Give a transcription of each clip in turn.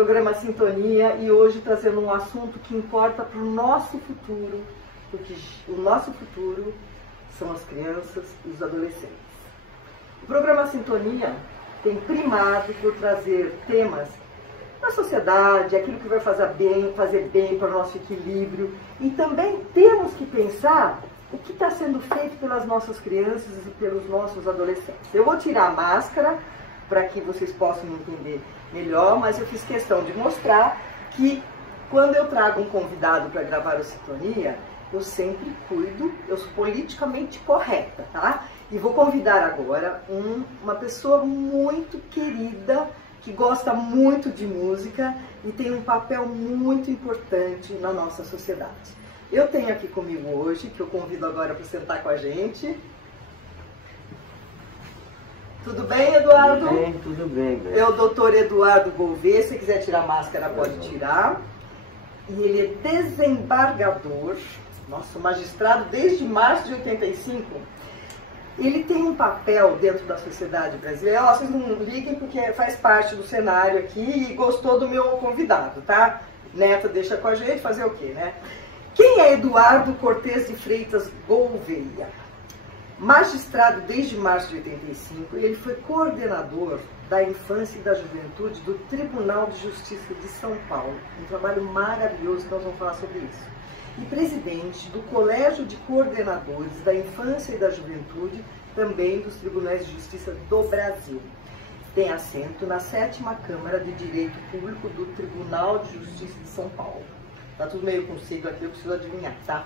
programa Sintonia, e hoje trazendo um assunto que importa para o nosso futuro, porque o nosso futuro são as crianças e os adolescentes. O programa Sintonia tem primado por trazer temas da sociedade, aquilo que vai fazer bem para o nosso equilíbrio, e também temos que pensar o que está sendo feito pelas nossas crianças e pelos nossos adolescentes. Eu vou tirar a máscara para que vocês possam entender melhor, mas eu fiz questão de mostrar que quando eu trago um convidado para gravar o Sintonia, eu sempre cuido, eu sou politicamente correta, tá? E vou convidar agora uma pessoa muito querida, que gosta muito de música e tem um papel muito importante na nossa sociedade. Eu tenho aqui comigo hoje, que eu convido agora para sentar com a gente. Tudo bem, Eduardo? Tudo bem. É o doutor Eduardo Gouveia, se quiser tirar a máscara pode tirar. E ele é desembargador, nosso magistrado desde março de 85. Ele tem um papel dentro da sociedade brasileira. Ó, vocês não liguem porque faz parte do cenário aqui e gostou do meu convidado, tá? Neto deixa com a gente, fazer o quê, né? Quem é Eduardo Cortes de Freitas Gouveia? Magistrado desde março de 85, ele foi coordenador da Infância e da Juventude do Tribunal de Justiça de São Paulo. Um trabalho maravilhoso que nós vamos falar sobre isso. E presidente do Colégio de Coordenadores da Infância e da Juventude, também dos Tribunais de Justiça do Brasil. Tem assento na 7ª Câmara de Direito Público do Tribunal de Justiça de São Paulo. Tá tudo meio consigo aqui, eu preciso adivinhar, tá?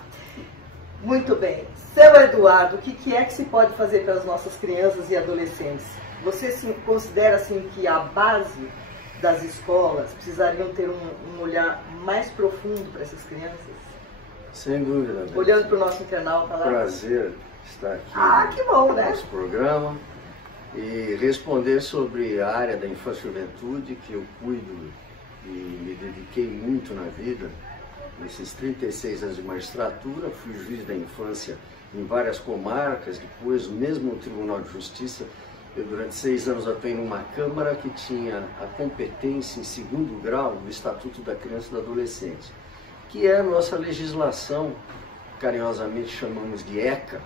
Muito bem. Seu Eduardo, o que é que se pode fazer pelas nossas crianças e adolescentes? Você considera assim que a base das escolas precisariam ter um olhar mais profundo para essas crianças? Sem dúvida. Olhando para o nosso internauta lá. Prazer estar aqui que bom, né? no nosso programa e responder sobre a área da infância e juventude que eu cuido e me dediquei muito na vida. Nesses 36 anos de magistratura, fui juiz da infância em várias comarcas, depois mesmo no Tribunal de Justiça. Eu durante 6 anos atuei numa Câmara que tinha a competência em 2º grau do Estatuto da Criança e do Adolescente, que é a nossa legislação, carinhosamente chamamos de ECA,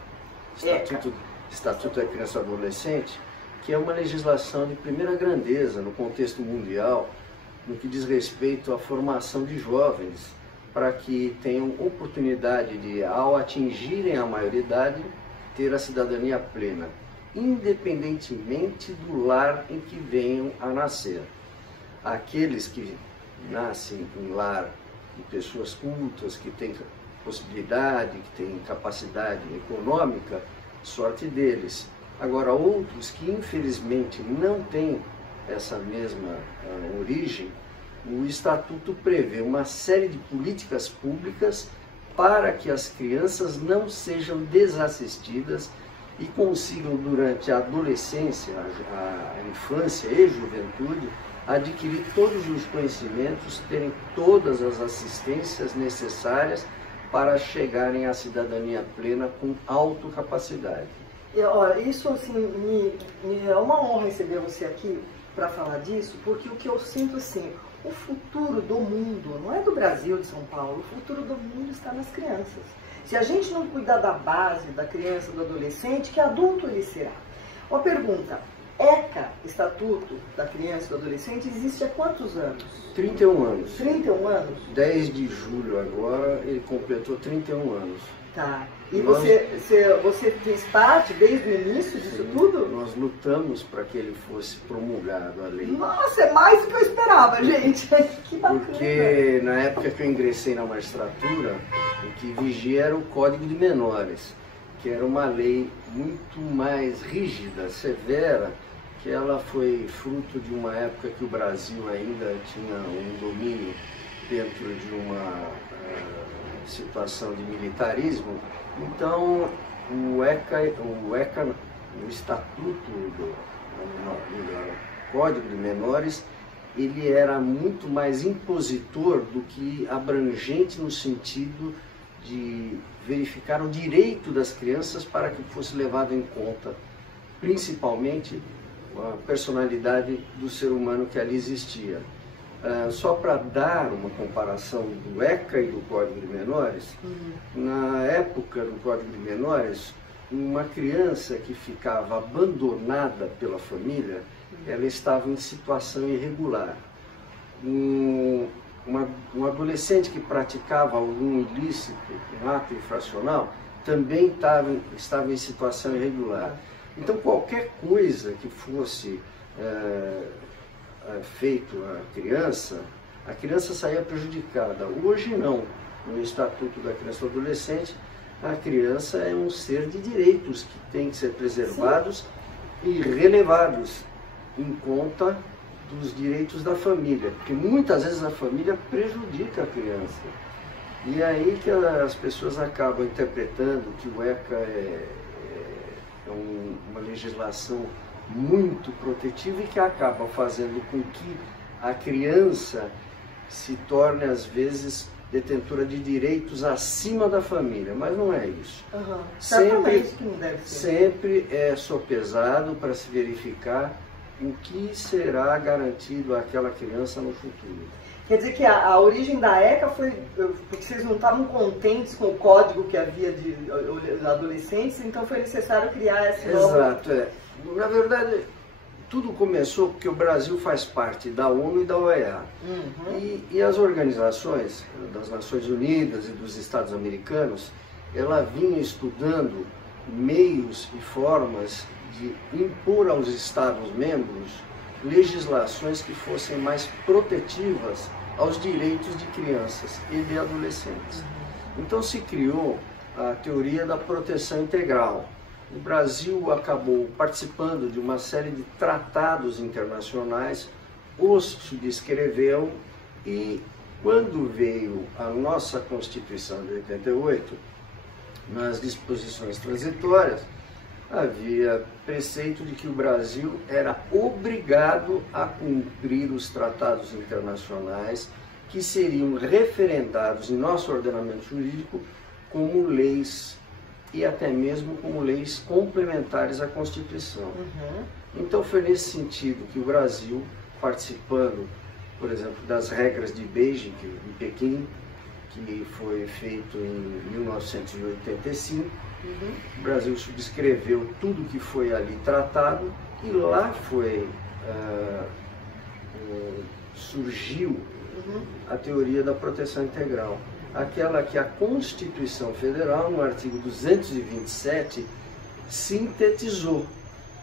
Estatuto da Criança e do Adolescente, que é uma legislação de primeira grandeza no contexto mundial, no que diz respeito à formação de jovens, para que tenham oportunidade de, ao atingirem a maioridade, ter a cidadania plena, independentemente do lar em que venham a nascer. Aqueles que nascem em lar de pessoas cultas, que têm possibilidade, que têm capacidade econômica, sorte deles. Agora, outros que infelizmente não têm essa mesma origem, o Estatuto prevê uma série de políticas públicas para que as crianças não sejam desassistidas e consigam, durante a adolescência, a infância e juventude, adquirir todos os conhecimentos, terem todas as assistências necessárias para chegarem à cidadania plena com autocapacidade. Olha, isso assim, me é uma honra receber você aqui para falar disso, porque o que eu sinto assim, o futuro do mundo, não é do Brasil, de São Paulo, o futuro do mundo está nas crianças. Se a gente não cuidar da base da criança, do adolescente, que adulto ele será? Uma pergunta, ECA, Estatuto da Criança e do Adolescente, existe há quantos anos? 31 anos. 31 anos? 10 de julho agora, ele completou 31 anos. Tá. E você fez parte desde o início disso tudo? Nós lutamos para que ele fosse promulgado a lei. Nossa, é mais do que eu esperava, gente. Que bacana. Porque na época que eu ingressei na magistratura, o que vigia era o Código de Menores, que era uma lei muito mais rígida, severa, que ela foi fruto de uma época que o Brasil ainda tinha um domínio dentro de uma situação de militarismo. Então, o Estatuto do Código de Menores, ele era muito mais impositor do que abrangente no sentido de verificar o direito das crianças para que fosse levado em conta, principalmente a personalidade do ser humano que ali existia. Só para dar uma comparação do ECA e do Código de Menores, na época do Código de Menores, uma criança que ficava abandonada pela família, ela estava em situação irregular. Um adolescente que praticava algum ilícito, um ato infracional, também estava em situação irregular. Então, qualquer coisa que fosse feito a criança saía prejudicada. Hoje não. No Estatuto da Criança e do Adolescente, a criança é um ser de direitos que tem que ser preservados e relevados em conta dos direitos da família, porque muitas vezes a família prejudica a criança. E aí que as pessoas acabam interpretando que o ECA é uma legislação muito protetiva e que acaba fazendo com que a criança se torne, às vezes, detentora de direitos acima da família, mas não é isso. Sempre é sopesado para se verificar o que será garantido àquela criança no futuro. Quer dizer que a origem da ECA foi porque vocês não estavam contentes com o código que havia de adolescentes, então foi necessário criar esse novo... Exato, Na verdade, tudo começou porque o Brasil faz parte da ONU e da OEA. E as organizações das Nações Unidas e dos Estados Americanos, ela vinha estudando meios e formas de impor aos Estados-membros legislações que fossem mais protetivas aos direitos de crianças e de adolescentes. Então se criou a teoria da proteção integral. O Brasil acabou participando de uma série de tratados internacionais, os subscreveu e quando veio a nossa Constituição de 88, nas disposições transitórias, havia preceito de que o Brasil era obrigado a cumprir os tratados internacionais que seriam referendados em nosso ordenamento jurídico como leis e até mesmo como leis complementares à Constituição. Então foi nesse sentido que o Brasil, participando, por exemplo, das regras de Beijing, em Pequim, que foi feito em 1985, o Brasil subscreveu tudo que foi ali tratado e lá surgiu a teoria da proteção integral. Aquela que a Constituição Federal, no artigo 227, sintetizou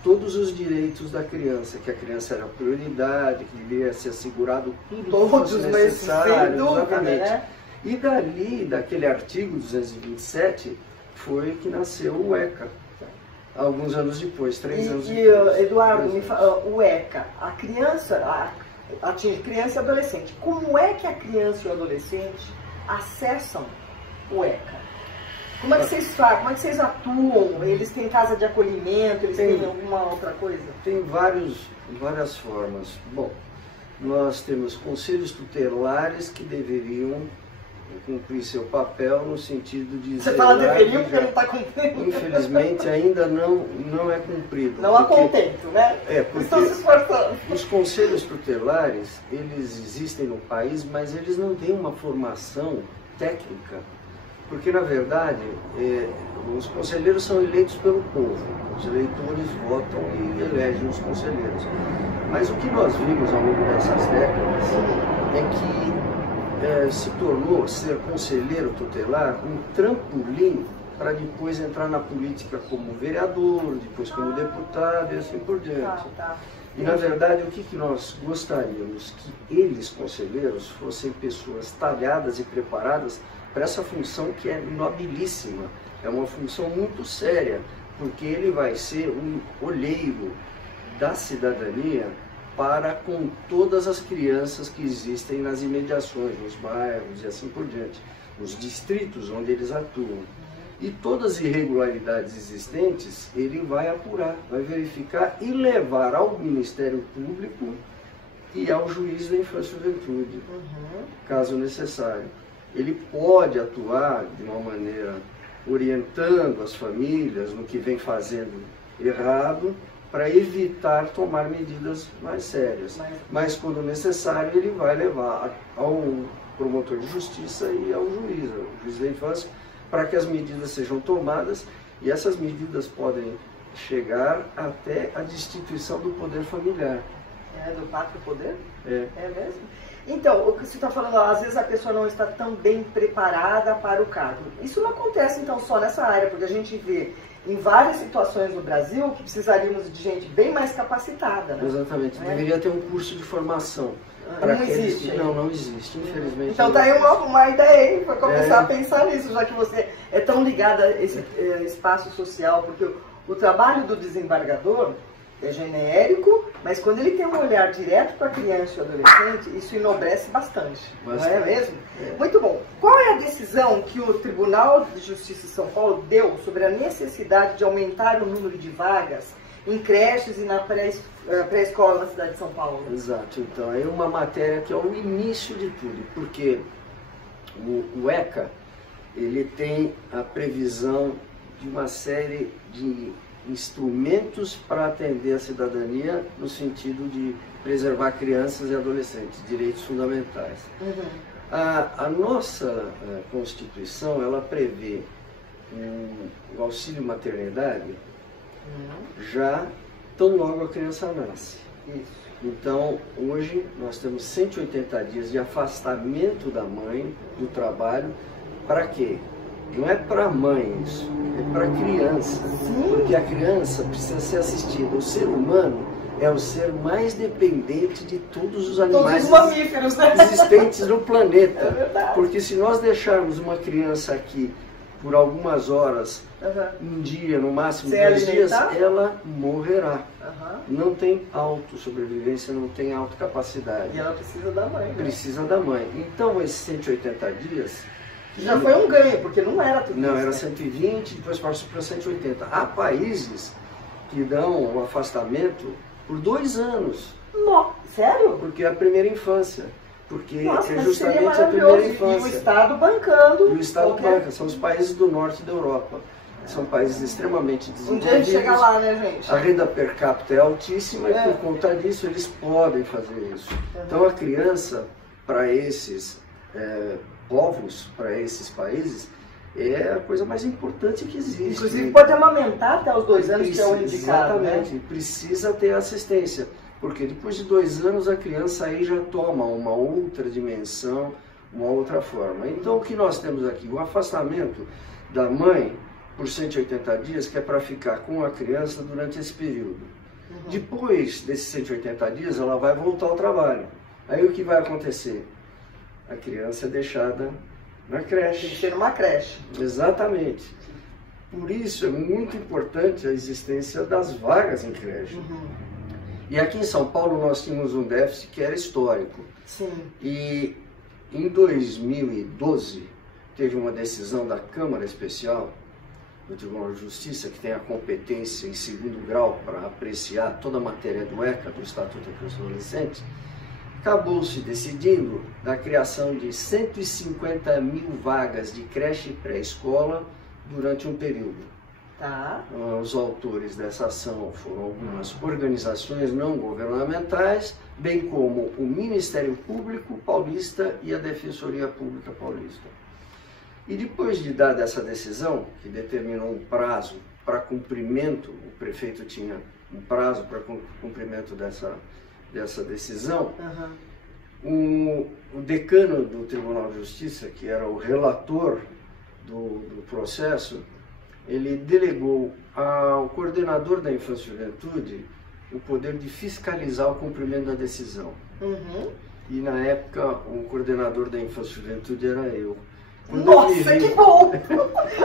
todos os direitos da criança, que a criança era prioridade, que deveria ser assegurado tudo que fosse necessário. Exatamente. Né? E daquele artigo 227, foi que nasceu o ECA, alguns anos depois, 3 anos depois. Eduardo, me fala, o ECA, a criança, atinge criança e adolescente. Como é que a criança e o adolescente acessam o ECA? Como é que vocês fazem? Como é que vocês atuam? Eles têm casa de acolhimento? Eles têm alguma outra coisa? Tem várias formas. Bom, nós temos conselhos tutelares que deveriam cumprir seu papel no sentido de... Você fala deveriam porque não está cumprindo. Infelizmente ainda não é cumprido. Não há contento, né? Porque estão se esforçando. Os conselhos tutelares, eles existem no país, mas eles não têm uma formação técnica. Porque, na verdade, os conselheiros são eleitos pelo povo. Os eleitores votam e elegem os conselheiros. Mas o que nós vimos ao longo dessas décadas é que se tornou ser conselheiro tutelar um trampolim para depois entrar na política como vereador, depois como deputado e assim por diante. E na verdade o que nós gostaríamos? Que eles, conselheiros, fossem pessoas talhadas e preparadas para essa função que é nobilíssima, é uma função muito séria, porque ele vai ser um olheiro da cidadania para com todas as crianças que existem nas imediações, nos bairros e assim por diante, nos distritos onde eles atuam. E todas as irregularidades existentes, ele vai apurar, vai verificar e levar ao Ministério Público e ao juiz da infância e juventude, caso necessário. Ele pode atuar de uma maneira orientando as famílias no que vem fazendo errado, para evitar tomar medidas mais sérias. Mas quando necessário, ele vai levar ao promotor de justiça e ao juiz da infância, para que as medidas sejam tomadas, e essas medidas podem chegar até a destituição do poder familiar. Do pátrio poder? É. É mesmo? Então, o que você está falando, às vezes a pessoa não está tão bem preparada para o cargo. Isso não acontece então só nessa área, porque a gente vê em várias situações no Brasil que precisaríamos de gente bem mais capacitada, né? Exatamente. Deveria ter um curso de formação. Não existe. Não existe, infelizmente. Então tá aí uma ideia, hein, para começar a pensar nisso, já que você é tão ligada a esse espaço social, porque o trabalho do desembargador é genérico, mas quando ele tem um olhar direto para a criança e o adolescente, isso enobrece bastante, não é mesmo? É. Muito bom. Qual é a decisão que o Tribunal de Justiça de São Paulo deu sobre a necessidade de aumentar o número de vagas em creches e na pré-escola na cidade de São Paulo? Exato. Então, aí uma matéria que é o início de tudo, porque o ECA, ele tem a previsão de uma série de instrumentos para atender a cidadania no sentido de preservar crianças e adolescentes, direitos fundamentais. A nossa Constituição, ela prevê o auxílio maternidade já tão logo a criança nasce. Isso. Então, hoje nós temos 180 dias de afastamento da mãe do trabalho. Para quê? Não é para a mãe isso, é para a criança. Porque a criança precisa ser assistida. O ser humano é o ser mais dependente de todos os animais mamíferos, né? existentes no planeta. É verdade. Porque se nós deixarmos uma criança aqui por algumas horas, um dia, no máximo 2 dias, ela morrerá. Não tem autossobrevivência, não tem autocapacidade. E ela precisa da mãe. Precisa da mãe. Então, esses 180 dias... Já foi um ganho, porque não era tudo isso. Não, era 120, depois passou para 180. Há países que dão um afastamento por 2 anos. Sério? Porque é a primeira infância. Porque é mas justamente a primeira infância. E o Estado bancando. E o Estado banca. São os países do norte da Europa. São países extremamente desenvolvidos. Um dia chega lá, né, gente? A renda per capita é altíssima e por conta disso eles podem fazer isso. Então a criança, para esses povos, para esses países, é a coisa mais importante que existe. Inclusive pode amamentar até os 2 anos, que é o indicado. Exatamente, né? Precisa ter assistência, porque depois de 2 anos a criança aí já toma uma outra dimensão, uma outra forma. Então o que nós temos aqui? O afastamento da mãe por 180 dias, que é para ficar com a criança durante esse período. Depois desses 180 dias ela vai voltar ao trabalho. Aí o que vai acontecer? A criança é deixada na creche. Tem que ser numa creche. Exatamente. Por isso é muito importante a existência das vagas em creche. E aqui em São Paulo nós tínhamos um déficit que era histórico. Sim. E em 2012 teve uma decisão da Câmara Especial do Tribunal de Justiça, que tem a competência em 2º grau para apreciar toda a matéria do ECA, do Estatuto da Criança e do Adolescente. Acabou-se decidindo da criação de 150 mil vagas de creche e pré-escola durante um período. Os autores dessa ação foram algumas organizações não governamentais, bem como o Ministério Público Paulista e a Defensoria Pública Paulista. E depois de dar essa decisão, que determinou um prazo para cumprimento, o prefeito tinha um prazo para cumprimento dessa decisão, o decano do Tribunal de Justiça, que era o relator do processo, ele delegou ao coordenador da Infância e Juventude o poder de fiscalizar o cumprimento da decisão. E na época o coordenador da Infância e Juventude era eu. Nossa, que bom!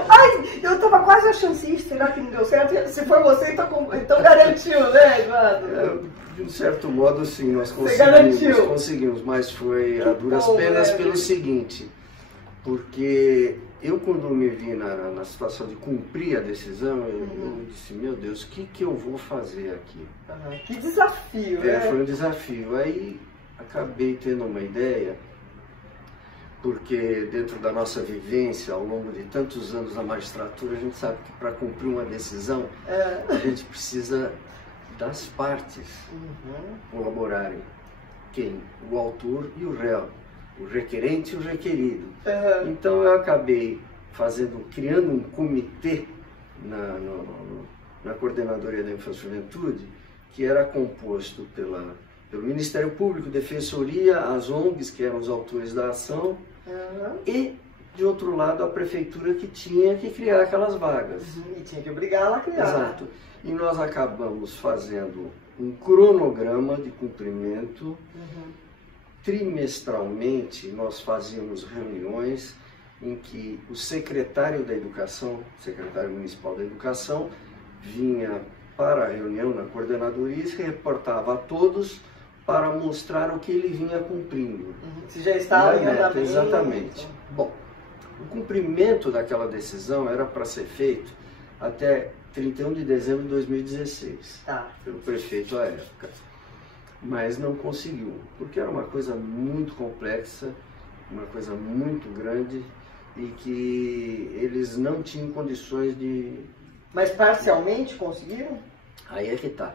Ai, eu estava quase achando assim, será que não deu certo? Se foi você, então garantiu, né, Eduardo? De um certo modo, sim, nós conseguimos, mas foi a duras penas pelo seguinte, porque eu, quando me vi na situação de cumprir a decisão, eu disse, meu Deus, o que eu vou fazer aqui? Que desafio, né? Foi um desafio. Aí acabei tendo uma ideia, porque dentro da nossa vivência, ao longo de tantos anos na magistratura, a gente sabe que para cumprir uma decisão, a gente precisa das partes colaborarem. Quem? O autor e o réu, o requerente e o requerido. Então eu acabei criando um comitê na Coordenadoria da Infância e Juventude, que era composto pelo Ministério Público, Defensoria, as ONGs, que eram os autores da ação, e, de outro lado, a Prefeitura, que tinha que criar aquelas vagas. E tinha que obrigá-la a criar. Exato. E nós acabamos fazendo um cronograma de cumprimento. Trimestralmente, nós fazíamos reuniões em que o secretário da Educação, secretário municipal da Educação, vinha para a reunião na coordenadoria e se reportava a todos para mostrar o que ele vinha cumprindo. Se já estava em andamento. Exatamente. Bom, o cumprimento daquela decisão era para ser feito até 31 de dezembro de 2016, pelo prefeito à época. Mas não conseguiu, porque era uma coisa muito complexa, uma coisa muito grande e que eles não tinham condições de... Mas parcialmente conseguiram? Aí é que tá.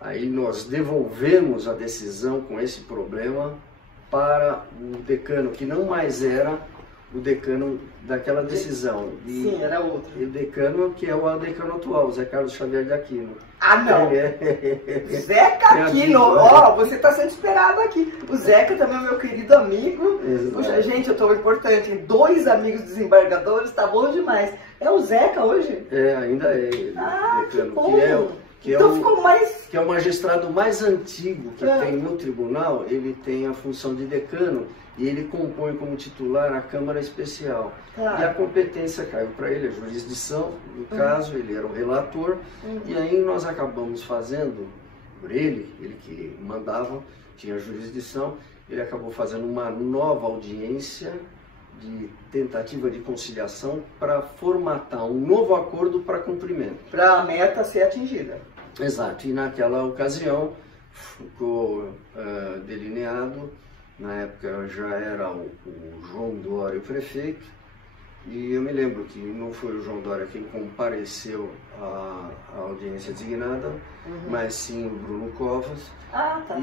Aí nós devolvemos a decisão com esse problema para o decano, que não mais era o decano daquela decisão. Sim, era outro. E o decano, que é o decano atual, o Zé Carlos Xavier de Aquino. Ah, não! Zeca Aquino, ó, você está sendo esperado aqui. O Zeca também é meu querido amigo. Puxa, gente, eu estou importante. 2 amigos desembargadores, tá bom demais. É o Zeca hoje? Ainda é. Ah, decano, que bom! Então ficou mais... Que é o magistrado mais antigo que tem no tribunal, ele tem a função de decano e ele compõe como titular a Câmara Especial. E a competência caiu para ele, a jurisdição, no caso, ele era o relator, e aí nós acabamos fazendo, por ele que mandava, tinha jurisdição, ele acabou fazendo uma nova audiência de tentativa de conciliação para formatar um novo acordo para cumprimento. Para a meta ser atingida. Exato, e naquela ocasião ficou delineado, na época já era o João Dória o prefeito, e eu me lembro que não foi o João Dória quem compareceu à audiência designada, mas sim o Bruno Covas,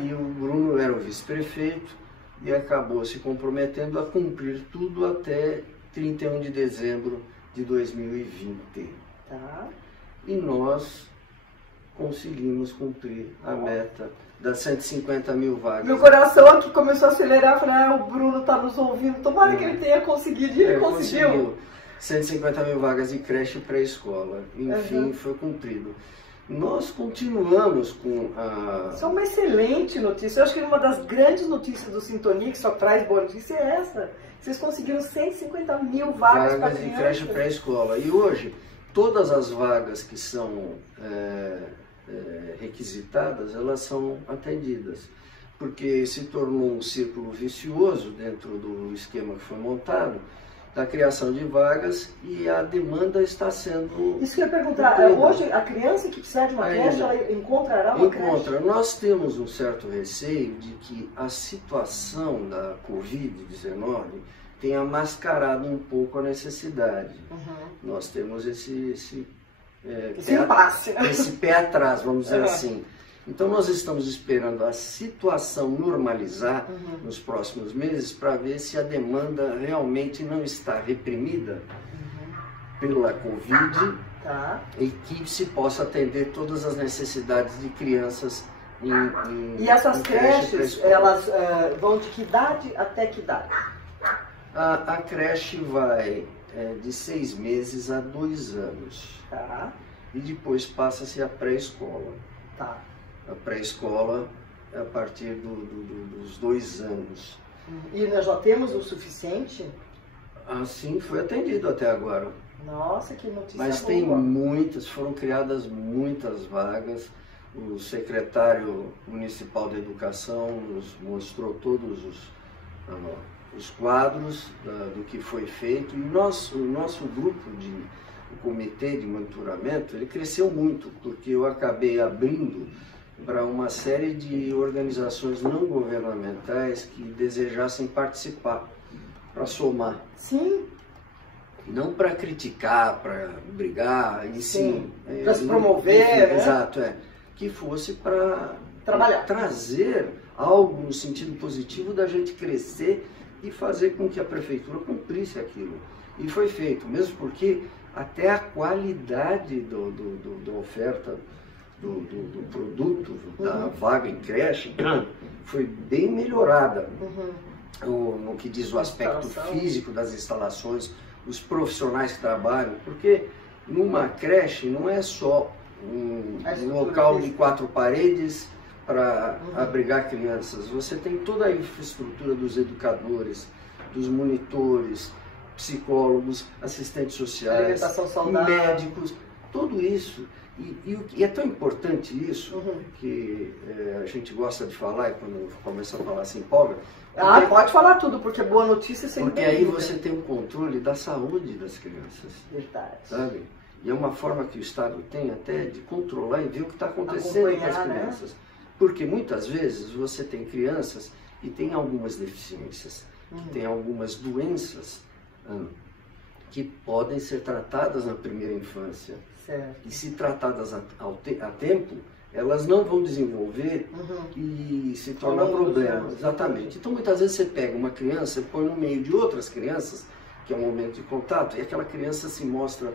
e o Bruno era o vice-prefeito, e acabou se comprometendo a cumprir tudo até 31 de dezembro de 2020. E nós conseguimos cumprir a meta das 150 mil vagas. Meu coração aqui começou a acelerar, falei, o Bruno está nos ouvindo, tomara que ele tenha conseguido, e ele conseguiu. 150 mil vagas de creche e pré-escola, enfim, foi cumprido. Nós continuamos com a... Isso é uma excelente notícia. Eu acho que uma das grandes notícias do Sintonia, que só traz boa notícia, é essa. Vocês conseguiram 150 mil vagas para de creche e pré-escola. E hoje, todas as vagas que são requisitadas, elas são atendidas. Porque se tornou um círculo vicioso dentro do esquema que foi montado, da criação de vagas, e a demanda está sendo... Isso que eu ia perguntar, hoje a criança que precisa de uma creche, ela encontrará uma creche? Nós temos um certo receio de que a situação da Covid-19 tenha mascarado um pouco a necessidade. Nós temos esse pé atrás, vamos dizer assim. Então nós estamos esperando a situação normalizar nos próximos meses para ver se a demanda realmente não está reprimida pela Covid e que se possa atender todas as necessidades de crianças E essas creches, elas vão de que idade até que idade? A creche vai de 6 meses a 2 anos. E depois passa-se a pré-escola. A pré-escola a partir dos 2 anos. E nós já temos o suficiente? Sim, foi atendido até agora. Nossa, que notícia Mas boa. Tem muitas, foram criadas muitas vagas. O secretário municipal de educação nos mostrou todos os quadros do que foi feito. E o nosso grupo o comitê de monitoramento, ele cresceu muito, porque eu acabei abrindo para uma série de organizações não governamentais que desejassem participar, para somar. Sim. Não para criticar, para brigar, e sim. Para se promover, né? Exato, que fosse para trazer algo no sentido positivo da gente crescer e fazer com que a prefeitura cumprisse aquilo. E foi feito, mesmo porque até a qualidade da oferta do produto, da vaga em creche, foi bem melhorada. No que diz o aspecto físico das instalações, os profissionais que trabalham, porque numa creche não é só um local de 4 paredes para abrigar crianças, você tem toda a infraestrutura dos educadores, dos monitores, psicólogos, assistentes sociais, médicos, tudo isso. E é tão importante isso que a gente gosta de falar, e quando começa a falar se empolga. Pode falar tudo, porque boa notícia sempre. Porque aí você tem um controle da saúde das crianças. Verdade. Sabe? E é uma forma que o Estado tem até de controlar e ver o que está acontecendo com as crianças. Né? Porque muitas vezes você tem crianças que têm algumas deficiências, que têm algumas doenças que podem ser tratadas na primeira infância. Certo. E se tratadas a tempo, elas não vão desenvolver e se torna problema. Exatamente. Então muitas vezes você pega uma criança e põe no meio de outras crianças, que é um momento de contato, e aquela criança se mostra,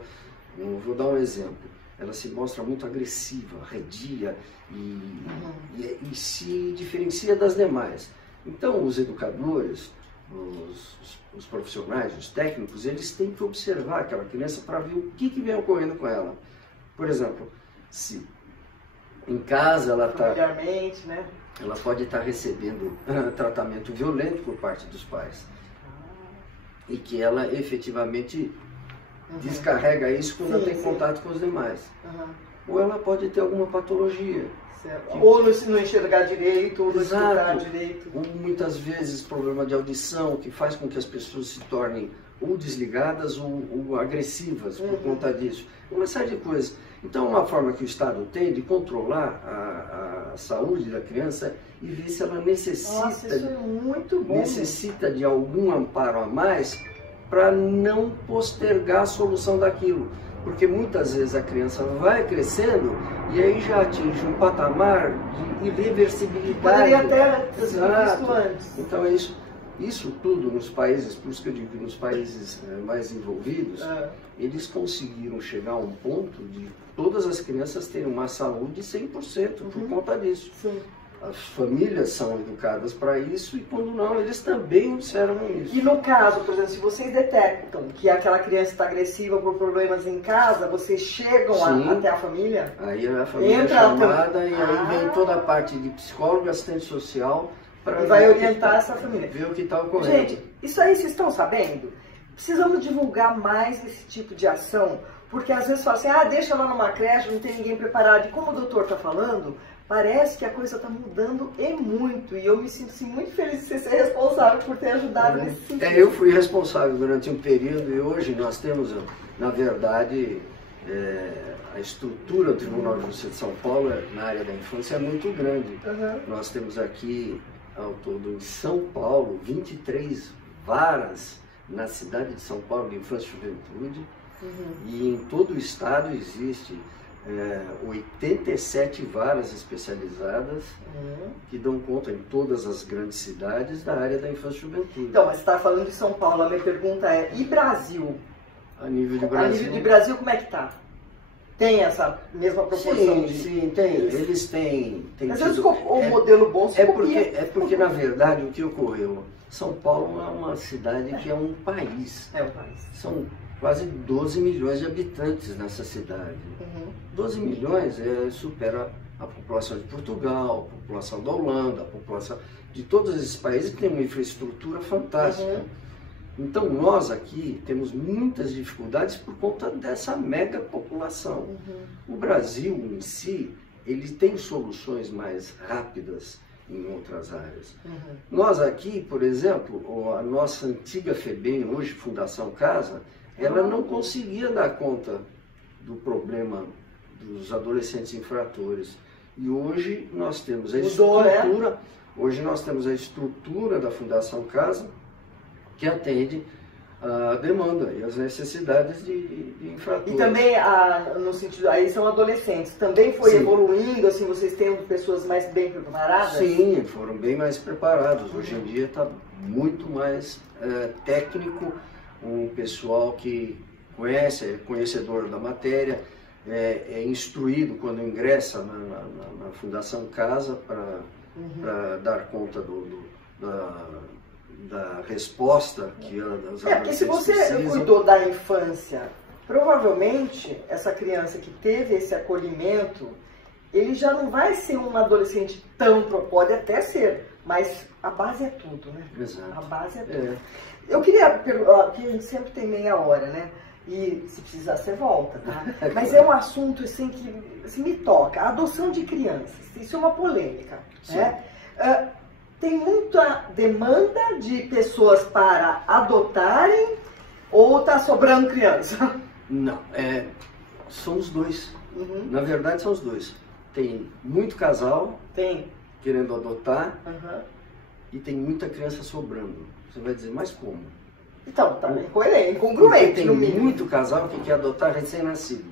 vou dar um exemplo, ela se mostra muito agressiva, arredia e se diferencia das demais. Então os educadores, os profissionais, os técnicos, eles têm que observar aquela criança para ver o que vem ocorrendo com ela. Por exemplo, se em casa ela ela pode estar recebendo tratamento violento por parte dos pais e que ela efetivamente descarrega isso quando ela tem contato com os demais. Ou ela pode ter alguma patologia. Ou não enxergar direito, ou não escutar direito. Ou muitas vezes problema de audição, que faz com que as pessoas se tornem ou desligadas ou agressivas por conta disso. Uma série de coisas. Então, uma forma que o Estado tem de controlar a saúde da criança e ver se ela necessita de algum amparo a mais para não postergar a solução daquilo. Porque muitas vezes a criança vai crescendo e aí já atinge um patamar de irreversibilidade. Poderia até ter visto antes. Então é isso tudo nos países, por isso que eu digo que nos países mais envolvidos, eles conseguiram chegar a um ponto de todas as crianças terem uma saúde 100% por conta disso. Sim. As famílias são educadas para isso e quando não, eles também observam isso. E no caso, por exemplo, se vocês detectam que aquela criança está agressiva por problemas em casa, vocês chegam até a família? Aí a família é chamada e aí vem toda a parte de psicólogo, assistente social, e vai orientar essa família. Ver o que está ocorrendo. Gente, isso aí vocês estão sabendo? Precisamos divulgar mais esse tipo de ação, porque às vezes fala assim, deixa lá numa creche, não tem ninguém preparado. E como o doutor está falando, parece que a coisa está mudando e muito. E eu me sinto assim, muito feliz de você ser responsável por ter ajudado nesse sentido. Eu fui responsável durante um período e hoje nós temos, na verdade, a estrutura do Tribunal de Justiça de São Paulo na área da infância é muito grande. Nós temos aqui, ao todo, em São Paulo, 23 varas na cidade de São Paulo de Infância e Juventude. E em todo o estado existe 87 varas especializadas que dão conta em todas as grandes cidades da área da infância e juventude. Então, mas você está falando de São Paulo, a minha pergunta é, e Brasil? A nível de Brasil? A nível de Brasil, como é que está? Tem essa mesma proporção? Sim, tem. Eles têm às vezes o modelo bom se porque, na verdade, o que ocorreu? São Paulo é uma cidade que é um país. É um país. São quase 12 milhões de habitantes nessa cidade. 12 milhões supera a população de Portugal, a população da Holanda, a população de todos esses países que têm uma infraestrutura fantástica. Então nós aqui temos muitas dificuldades por conta dessa mega população. O Brasil em si, ele tem soluções mais rápidas em outras áreas. Nós aqui, por exemplo, a nossa antiga FEBEM, hoje Fundação Casa, ela não conseguia dar conta do problema dos adolescentes infratores. E hoje nós temos a estrutura, hoje nós temos a estrutura da Fundação Casa, que atende a demanda e as necessidades de infratores. E também, no sentido, aí são adolescentes, também foi evoluindo, assim, vocês têm pessoas mais bem preparadas? Sim, foram bem mais preparados. Hoje em dia está muito mais técnico, um pessoal que é conhecedor da matéria, é instruído quando ingressa na Fundação Casa para dar conta da resposta que as adolescentes porque se você precisam. cuidou da infância, provavelmente essa criança que teve esse acolhimento, ele já não vai ser um adolescente pode até ser, mas a base é tudo, né? Exato. A base é tudo. Eu queria perguntar, porque a gente sempre tem meia hora, né? E se precisar você volta, tá? Mas é um assunto assim que assim, me toca. A adoção de crianças, isso é uma polêmica, né? Tem muita demanda de pessoas para adotarem ou está sobrando criança? Não, são os dois. Na verdade são os dois. Tem muito casal querendo adotar e tem muita criança sobrando. Você vai dizer, mas como? Então, tá incongruente. Tem muito casal que quer adotar recém-nascido.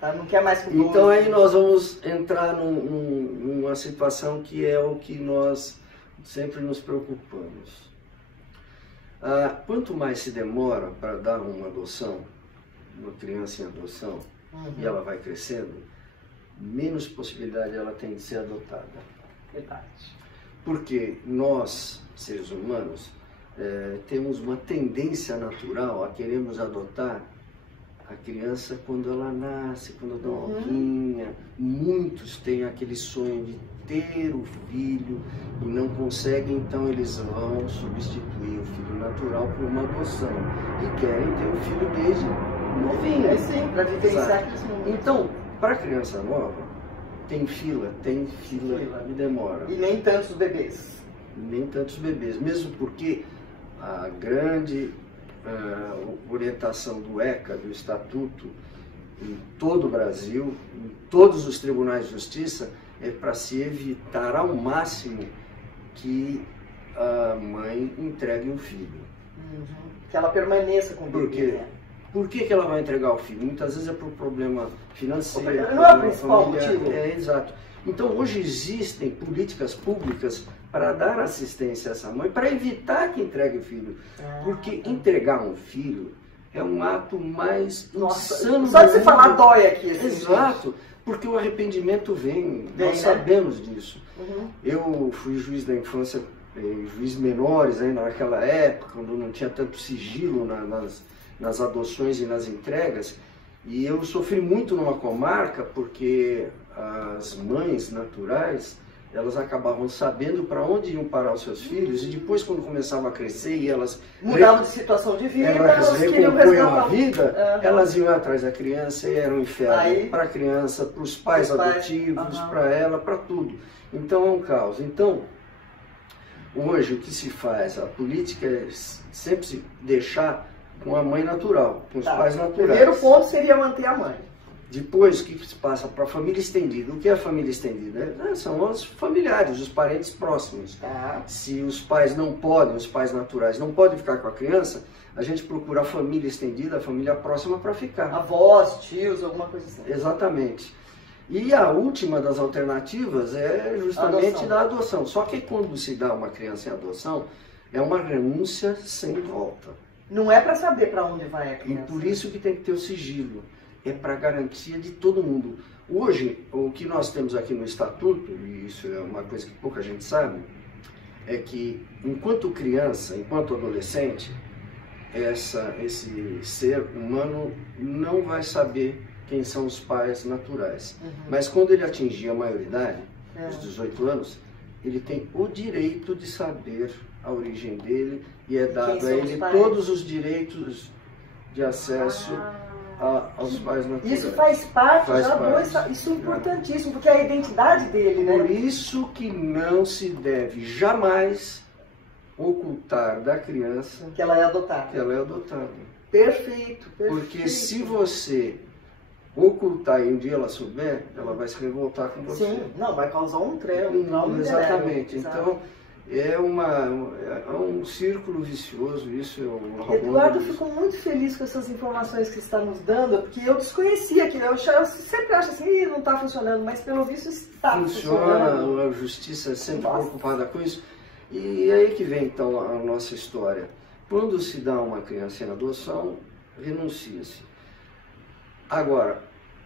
Tá, não quer mais cuidar. Então aí nós vamos entrar numa situação que é o que nós sempre nos preocupamos. Quanto mais se demora para dar uma adoção, uma criança em adoção, e ela vai crescendo, menos possibilidade ela tem de ser adotada. Verdade. Porque nós, seres humanos, temos uma tendência natural a querermos adotar a criança quando ela nasce, quando está novinha. Muitos têm aquele sonho de ter o filho e não conseguem, então eles vão substituir o filho natural por uma adoção e querem ter o filho desde novinho. Sim, para vivenciar aqueles momentos. Então, para criança nova, tem fila e demora. E nem tantos bebês. Nem tantos bebês, mesmo porque a grande orientação do ECA, do Estatuto, em todo o Brasil, em todos os tribunais de justiça, é para se evitar ao máximo que a mãe entregue o filho. Que ela permaneça com o bebê. Por que ela vai entregar o filho? Muitas vezes é por problema financeiro. Não é o principal motivo. Exato. Então hoje existem políticas públicas para dar assistência a essa mãe, para evitar que entregue o filho. Porque entregar um filho é um ato mais insano. Só de você falar dói aqui. Assim, exato. Porque o arrependimento vem, nós sabemos disso. Eu fui juiz da infância, juiz menores ainda naquela época, quando não tinha tanto sigilo nas adoções e nas entregas, e eu sofri muito numa comarca porque as mães naturais, elas acabavam sabendo para onde iam parar os seus filhos, e depois quando começavam a crescer e elas mudavam de situação de vida, elas recompunham a vida, elas iam atrás da criança e era um inferno para a criança, para os pais adotivos, para ela, para tudo. Então é um caos. Então, hoje o que se faz, a política é sempre se deixar com a mãe natural, com os pais naturais. O primeiro ponto seria manter a mãe. Depois, o que se passa para a família estendida? O que é a família estendida? São os familiares, os parentes próximos. Se os pais não podem, os pais naturais não podem ficar com a criança, a gente procura a família estendida, a família próxima para ficar. Avós, tios, alguma coisa assim. Exatamente. E a última das alternativas é justamente da adoção. Só que quando se dá uma criança em adoção, é uma renúncia sem volta. Não é para saber para onde vai a criança. E por isso que tem que ter o sigilo. É para garantia de todo mundo. Hoje, o que nós temos aqui no Estatuto, e isso é uma coisa que pouca gente sabe, é que enquanto criança, enquanto adolescente, esse ser humano não vai saber quem são os pais naturais. Mas quando ele atingir a maioridade, os 18 anos, ele tem o direito de saber a origem dele e é dado a ele todos os direitos de acesso aos pais naturais. Isso faz parte isso é importantíssimo, porque é a identidade dele, né? Por isso que não se deve jamais ocultar da criança que ela é adotada. Perfeito, perfeito. Porque se você ocultar e um dia ela souber, ela vai se revoltar com você. Sim, não, vai causar um trauma. Exatamente. Então, É um círculo vicioso, isso é um... Eduardo, eu fico muito feliz com essas informações que você está nos dando, porque eu desconhecia aquilo, eu sempre acho assim, não está funcionando, mas pelo visto está funcionando. Funciona, a justiça é sempre preocupada com isso. E aí que vem então a nossa história. Quando se dá uma criança em adoção, renuncia-se. Agora,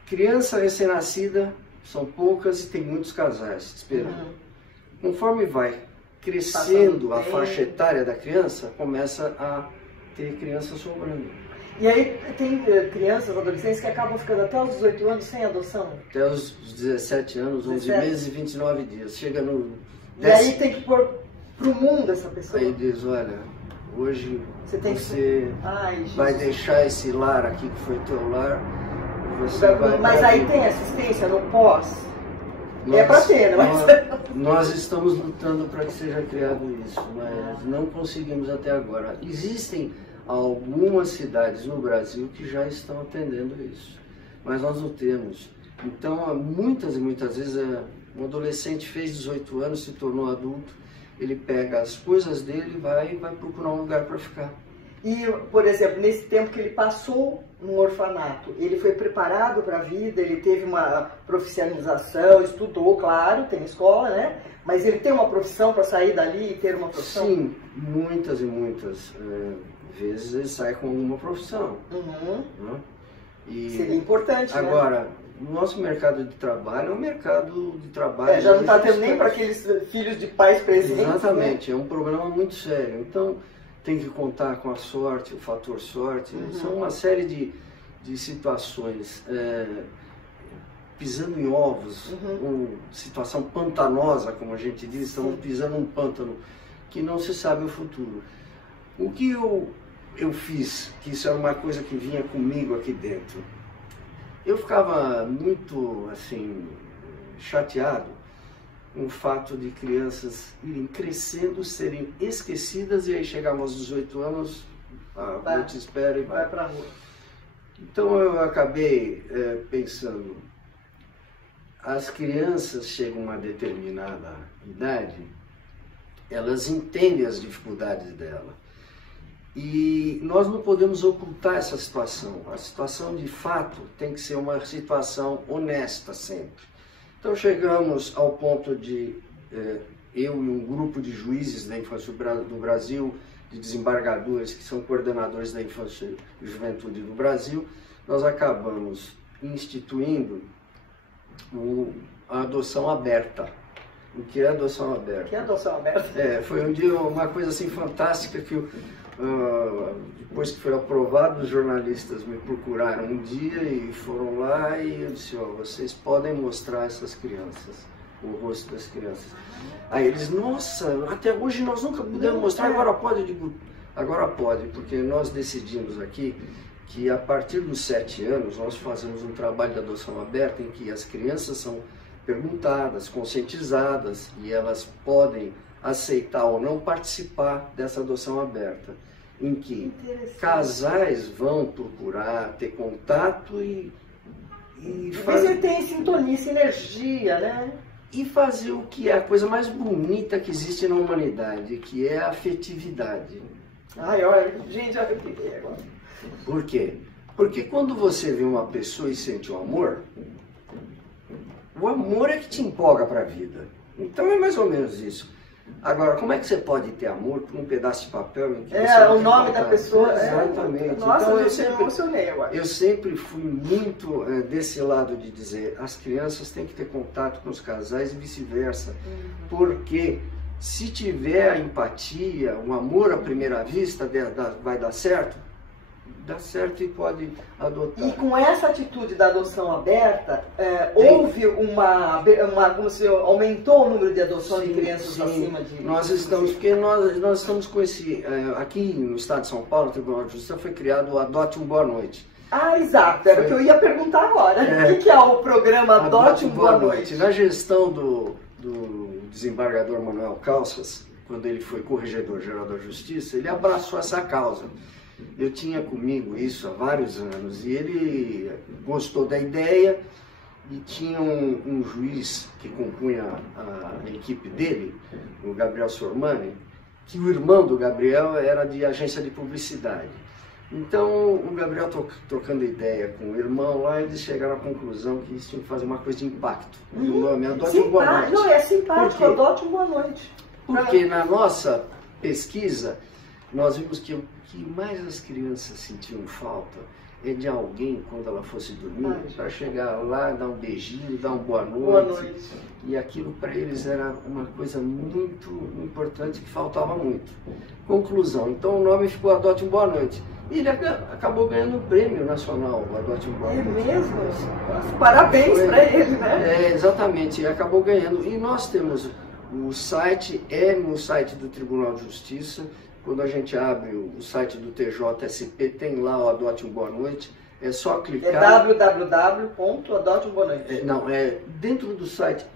criança recém-nascida são poucas e tem muitos casais esperando. Conforme vai crescendo a faixa etária da criança, começa a ter criança sobrando. E aí tem crianças, adolescentes que acabam ficando até os 18 anos sem adoção? Até os 17 anos, 11 meses e 29 dias. Chega no... E aí tem que pôr pro mundo essa pessoa? Aí diz, olha, hoje você Ai, vai deixar esse lar aqui que foi teu lar. Você vai... Mas aí tem assistência no pós? É para ter, né? Nós estamos lutando para que seja criado isso, mas não conseguimos até agora. Existem algumas cidades no Brasil que já estão atendendo isso, mas nós não temos. Então, muitas e muitas vezes, um adolescente fez 18 anos, se tornou adulto, ele pega as coisas dele e vai procurar um lugar para ficar. E, por exemplo, nesse tempo que ele passou no orfanato, ele foi preparado para a vida, ele teve uma profissionalização, estudou, claro, tem escola, né? Mas ele tem uma profissão para sair dali e ter uma profissão? Sim, muitas e muitas vezes ele sai com alguma profissão. Né? E seria importante, agora, né? O nosso mercado de trabalho é um mercado de trabalho... já não está tendo nem para aqueles filhos de pais presentes. Exatamente, né? É um problema muito sério. Então, tem que contar com a sorte, o fator sorte. São uma série de situações pisando em ovos, situação pantanosa, como a gente diz, estamos pisando um pântano que não se sabe o futuro. O que eu fiz, que isso era uma coisa que vinha comigo aqui dentro, eu ficava muito assim chateado com o fato de crianças irem crescendo, serem esquecidas e aí chegavam aos 18 anos, eu te espero e vai para a rua. Então eu acabei pensando, as crianças chegam a uma determinada idade, elas entendem as dificuldades dela. E nós não podemos ocultar essa situação. A situação de fato tem que ser uma situação honesta sempre. Então chegamos ao ponto de eu e um grupo de juízes da infância do Brasil, de desembargadores que são coordenadores da infância e juventude do Brasil, nós acabamos instituindo a adoção aberta. O que é adoção aberta? O que é adoção aberta? Foi um dia uma coisa assim fantástica que depois que foi aprovado, os jornalistas me procuraram um dia e foram lá e eu disse, vocês podem mostrar essas crianças, o rosto das crianças. Aí eles, nossa, até hoje nós nunca pudemos mostrar, agora pode? Eu digo, agora pode, porque nós decidimos aqui que a partir dos 7 anos nós fazemos um trabalho de adoção aberta em que as crianças são perguntadas, conscientizadas e elas podem aceitar ou não participar dessa adoção aberta, em que casais vão procurar ter contato e fazer... tem sintonia, sinergia, né? E fazer o que é a coisa mais bonita que existe na humanidade, que é a afetividade. Ai, olha, gente, eu arrepiei agora. Por quê? Porque quando você vê uma pessoa e sente o amor é que te empolga para a vida. Então é mais ou menos isso. Agora, como é que você pode ter amor por um pedaço de papel em que você o nome da pessoa. Exatamente. Nossa, então, eu me emocionei agora. Eu sempre fui muito desse lado de dizer, as crianças têm que ter contato com os casais e vice-versa. Porque se tiver a empatia, o amor à primeira vista, vai dar certo? Dá certo e pode adotar. E com essa atitude da adoção aberta, houve como se aumentou o número de adoção de crianças acima de... Nós estamos, porque nós estamos com esse, aqui no estado de São Paulo, o Tribunal de Justiça foi criado o Adote um Boa Noite. Ah, exato, era o que eu ia perguntar agora. O que é o programa Adote um Boa Noite? Na gestão do desembargador Manuel Calças, quando ele foi corregedor-geral da Justiça, ele abraçou essa causa. Eu tinha comigo isso há vários anos e ele gostou da ideia e tinha um juiz que compunha a equipe dele, o Gabriel Sormani, que o irmão do Gabriel era de agência de publicidade. Então, o Gabriel trocando ideia com o irmão lá, eles chegaram à conclusão que eles tinham que fazer uma coisa de impacto. O nome é Adote um Boa Noite. Não, é simpático, Adote um Boa Noite. Porque na nossa pesquisa, nós vimos que o que mais as crianças sentiam falta é de alguém, quando ela fosse dormir, para chegar lá, dar um beijinho, dar uma boa noite. E aquilo para eles era uma coisa muito importante que faltava muito. Conclusão, então o nome ficou Adote um Boa Noite. E ele acabou ganhando o prêmio nacional, o Adote um Boa Noite. É mesmo? Parabéns para ele, né? É, exatamente, ele acabou ganhando. E nós temos o site, no site do Tribunal de Justiça. Quando a gente abre o site do TJSP, tem lá o Adote um Boa Noite, é só clicar... É www.adoteumboanoite. Não, é dentro do site.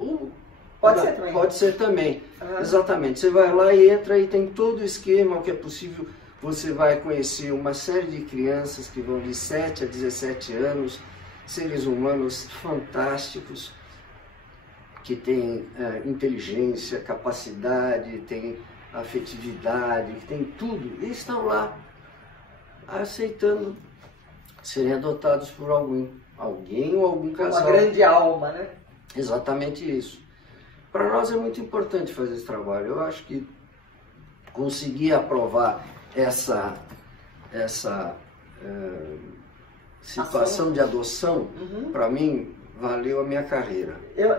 Pode ser também. Pode ser também, exatamente. Você vai lá e entra e tem todo o esquema, o que é possível. Você vai conhecer uma série de crianças que vão de 7 a 17 anos, seres humanos fantásticos, que têm inteligência, capacidade, têm afetividade, tem tudo, e estão lá aceitando serem adotados por alguém ou algum casal. Uma grande alma, né? Exatamente isso. Para nós é muito importante fazer esse trabalho. Eu acho que conseguir aprovar essa situação de adoção, para mim, valeu a minha carreira. Eu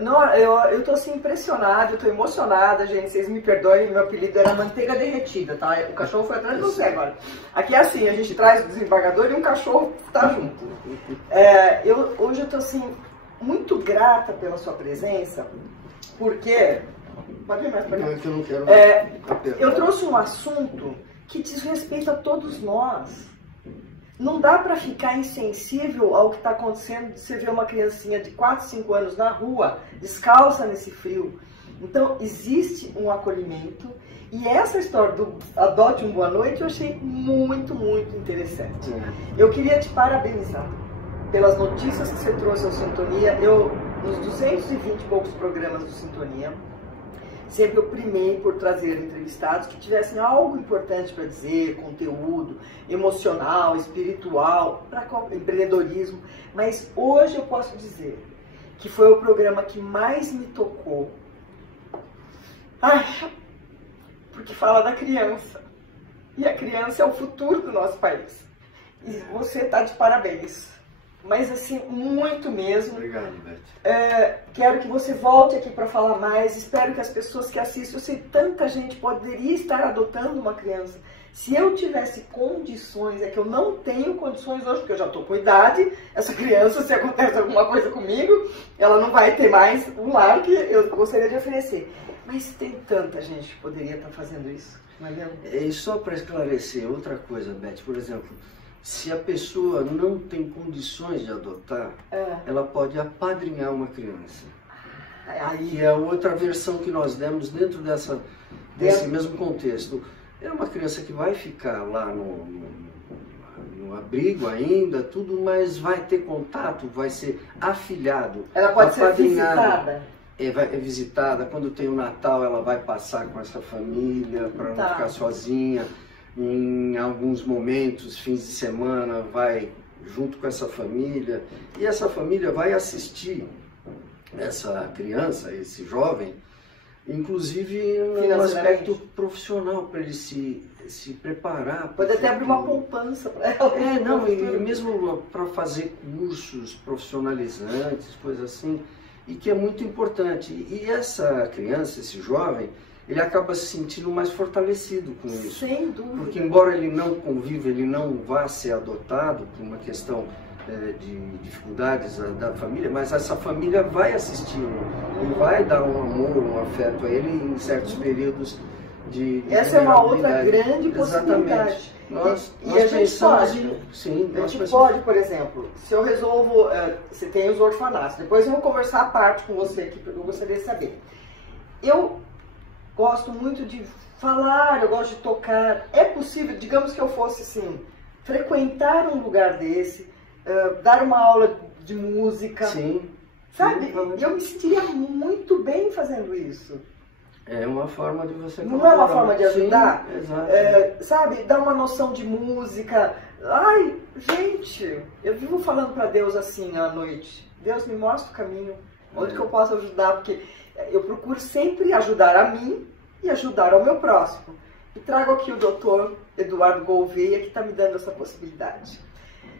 tô assim impressionado, eu tô emocionada, gente. Vocês me perdoem, meu apelido era Manteiga Derretida, tá? O cachorro foi atrás de você agora. Aqui é assim, a gente traz o desembargador e um cachorro tá junto. Hoje eu tô assim muito grata pela sua presença, porque... Pode vir mais pra cá. Não, é que eu não quero... eu trouxe um assunto que diz respeito a todos nós. Não dá para ficar insensível ao que está acontecendo de você ver uma criancinha de 4, 5 anos na rua, descalça nesse frio. Então, existe um acolhimento. E essa história do Adote um Boa Noite eu achei muito, muito interessante. Eu queria te parabenizar pelas notícias que você trouxe ao Sintonia. Nos 220 e poucos programas do Sintonia, sempre eu primei por trazer entrevistados que tivessem algo importante para dizer, conteúdo emocional, espiritual, para empreendedorismo. Mas hoje eu posso dizer que foi o programa que mais me tocou. Porque fala da criança. E a criança é o futuro do nosso país. E você está de parabéns. Mas assim, muito mesmo. Obrigado, Beth. Quero que você volte aqui para falar mais. Espero que as pessoas que assistem, eu sei tanta gente poderia estar adotando uma criança. Se eu tivesse condições, é que eu não tenho condições hoje, porque eu já estou com idade. Essa criança, se acontece alguma coisa comigo, ela não vai ter mais um lar que eu gostaria de oferecer. Mas tem tanta gente que poderia estar fazendo isso, não é mesmo? E só para esclarecer outra coisa, Beth, por exemplo, se a pessoa não tem condições de adotar, ela pode apadrinhar uma criança. E é outra versão que nós demos dentro desse mesmo contexto. É uma criança que vai ficar lá no abrigo ainda, tudo, mas vai ter contato, vai ser afilhado. Ela pode ser visitada? É visitada. Quando tem o Natal, ela vai passar com essa família para não ficar sozinha. Em alguns momentos, fins de semana, vai junto com essa família. E essa família vai assistir essa criança, esse jovem, inclusive no aspecto profissional, para ele se preparar. Pode até abrir uma poupança para ela. E mesmo para fazer cursos profissionalizantes, coisas assim, e que é muito importante. E essa criança, esse jovem, ele acaba se sentindo mais fortalecido com isso. Sem dúvida. Porque embora ele não conviva, ele não vá ser adotado por uma questão de dificuldades da família, mas essa família vai assisti-lo e vai dar um amor, um afeto a ele em certos períodos de essa é uma outra grande possibilidade. Nós a gente pensamos pode, por exemplo, se eu resolvo, você tem os orfanatos, depois eu vou conversar a parte com você aqui, porque eu gostaria de saber. Eu gosto muito de falar, eu gosto de tocar. É possível, digamos que eu fosse assim, frequentar um lugar desse, dar uma aula de música. Sim. Sabe? E eu me sentiria muito bem fazendo isso. É uma forma de você Não é uma forma de ajudar? Sim, exato. Sabe? Dar uma noção de música. Ai, gente, eu vivo falando para Deus assim à noite. Deus, me mostra o caminho, onde que eu posso ajudar, porque eu procuro sempre ajudar a mim e ajudar ao meu próximo. E trago aqui o Dr. Eduardo Gouveia, que está me dando essa possibilidade.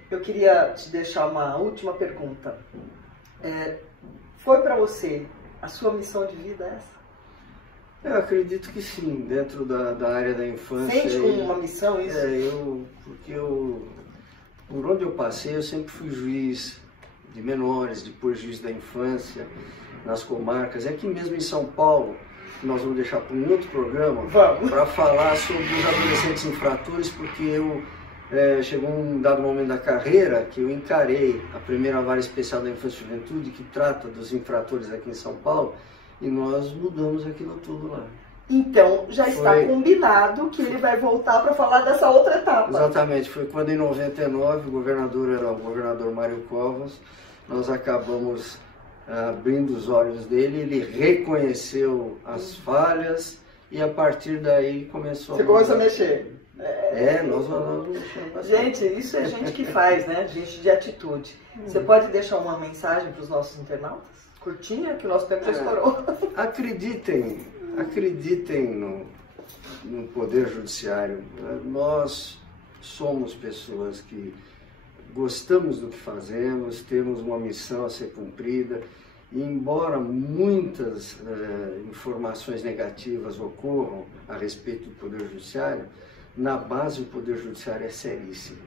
Eu queria te deixar uma última pergunta. Foi para você a sua missão de vida essa? Eu acredito que sim, dentro da área da infância. Sente como uma missão isso? Por onde eu passei, eu sempre fui juiz de menores, depois juiz da infância, nas comarcas. Aqui mesmo em São Paulo, nós vamos deixar para um outro programa, para falar sobre os adolescentes infratores, porque chegou um dado momento da carreira que eu encarei a primeira vara especial da infância e juventude, que trata dos infratores aqui em São Paulo, e nós mudamos aquilo tudo lá. Então, já está combinado que ele vai voltar para falar dessa outra etapa. Exatamente, foi quando em 99 o governador era o governador Mário Covas, nós acabamos abrindo os olhos dele, ele reconheceu as falhas e a partir daí começou Você começou a mexer. Nós mexemos bastante. Gente, isso é gente que faz, né? Gente de atitude. Você pode deixar uma mensagem para os nossos internautas? Curtinha, que o nosso tempo já estourou. Acreditem no Poder Judiciário. Nós somos pessoas que gostamos do que fazemos, temos uma missão a ser cumprida, e embora muitas informações negativas ocorram a respeito do Poder Judiciário, na base o Poder Judiciário é seríssimo.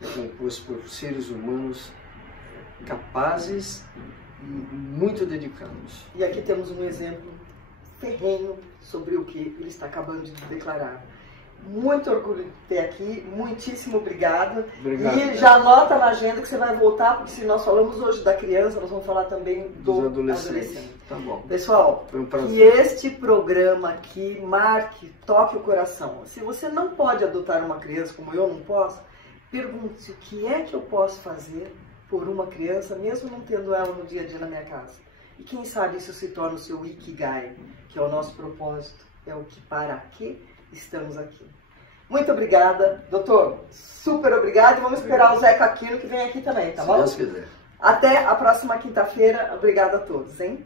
É composto por seres humanos capazes e muito dedicados. E aqui temos um exemplo ferrenho sobre o que ele está acabando de declarar. Muito orgulho de ter aqui, muitíssimo obrigado. E já anota na agenda que você vai voltar, porque se nós falamos hoje da criança, nós vamos falar também do adolescente. Tá bom. Pessoal, que este programa aqui marque, toque o coração. Se você não pode adotar uma criança como eu não posso, pergunte-se o que é que eu posso fazer por uma criança, mesmo não tendo ela no dia a dia na minha casa. E quem sabe isso se torna o seu Ikigai, que é o nosso propósito, é o que para que estamos aqui. Muito obrigada, doutor. Super obrigado. E vamos esperar o Zeca Aquino, que vem aqui também, tá bom? Se Deus quiser. Até a próxima quinta-feira. Obrigada a todos, hein?